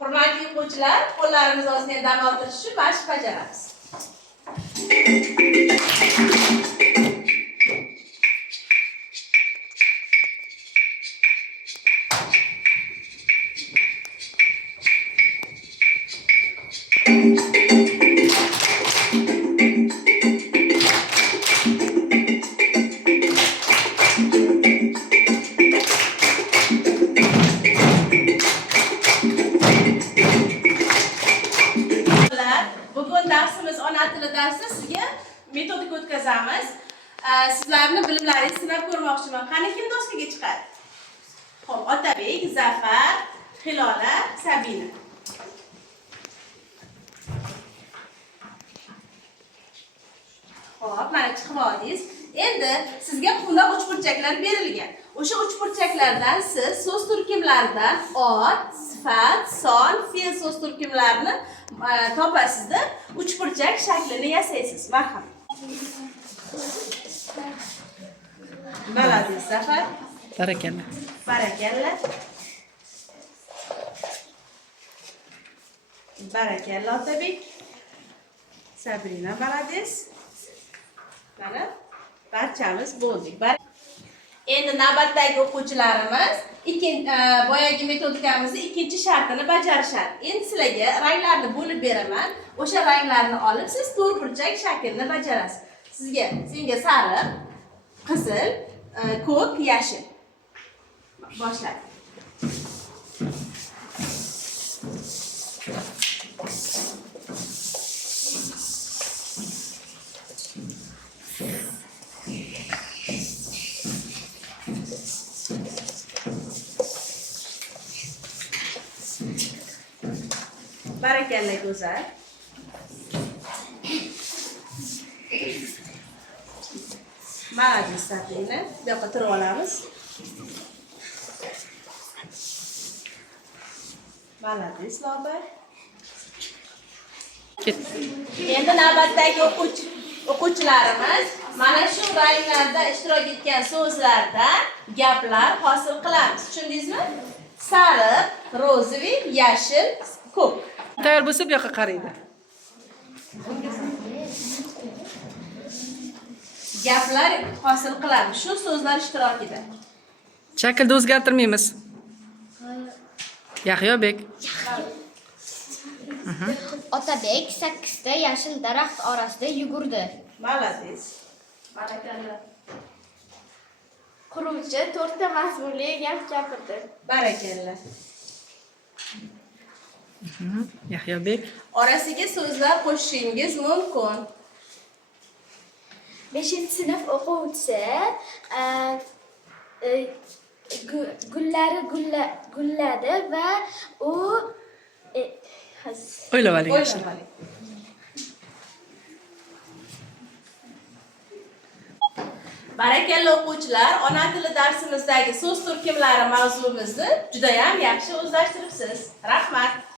Hurmatli o'quvchilar, qo'llarimiz ostida dam oltirish uchun mashq bajaramiz. Bugun darsimiz ona tili darsi. Sizga metodik o'tkazamiz. Sizlarni bilimlaringizni sinab ko'rmoqchiman. Qani kim doskaga chiqadi? Xo'p, Otabek, Zafar, Hilola, Sabina. Xo'p, mana chiqib oldingiz. Endi sizga quvnoq uchburchaklar berilgan. O'sha uchburchaklardan siz so'z turkumlaridan ot, sifat, son, fe'l so'z turkumlarini topasizda uchburchak shaklini yasaysiz. Marhamat. Malades, Zafar. Barakalla. Barakalla. Barakalla, Otabek. Sabrina, malades. Mana barchamiz bo'ldik. Endi navbatdagi o'quvchilarimiz boyagi metodikamizni ikkinchi shartini bajarishadi. Endi sizlarga ranglarni bo'lib beraman. O'sha ranglarni olib siz to'rtburchak shaklini bajarasiz. Senga sariq, qizil, ko'k, yashil. Boshladi. Barakalla, go'zal. Malades, Sabrina. Bu yoqqa turib olamiz. Malades, Loba. Endi navbatdagi o'quvchilarimiz mana shu ranglarda ishtirok etgan so'zlardan gaplar hosil qilamiz. Tushundingizmi? Sariq, ro'ziviy, yashil, ko'k. Tayyor bo'lsa bu yoqqa qaraydi. Gaplar hosil qilamiz shu so'zlar ishtirokida. Shaklni o'zgartirmaymiz. Yahyobek. Otabek 8 ta yashil daraxt orasida yugurdi. Malades. Barakalla. Quruvchi 4 ta mazmunli gap gapirdi. Barakalla. Yahyobek. Orasiga so'zlar qo'shishingiz mumkin. 5-sinf o'quvchisi gullari gulladi va u O'ylab oling. Barakalla o'quvchilar, ona tili darsimizdagi so'z turkumlari mavzumizni juda ham yaxshi o'zlashtiribsiz. Rahmat.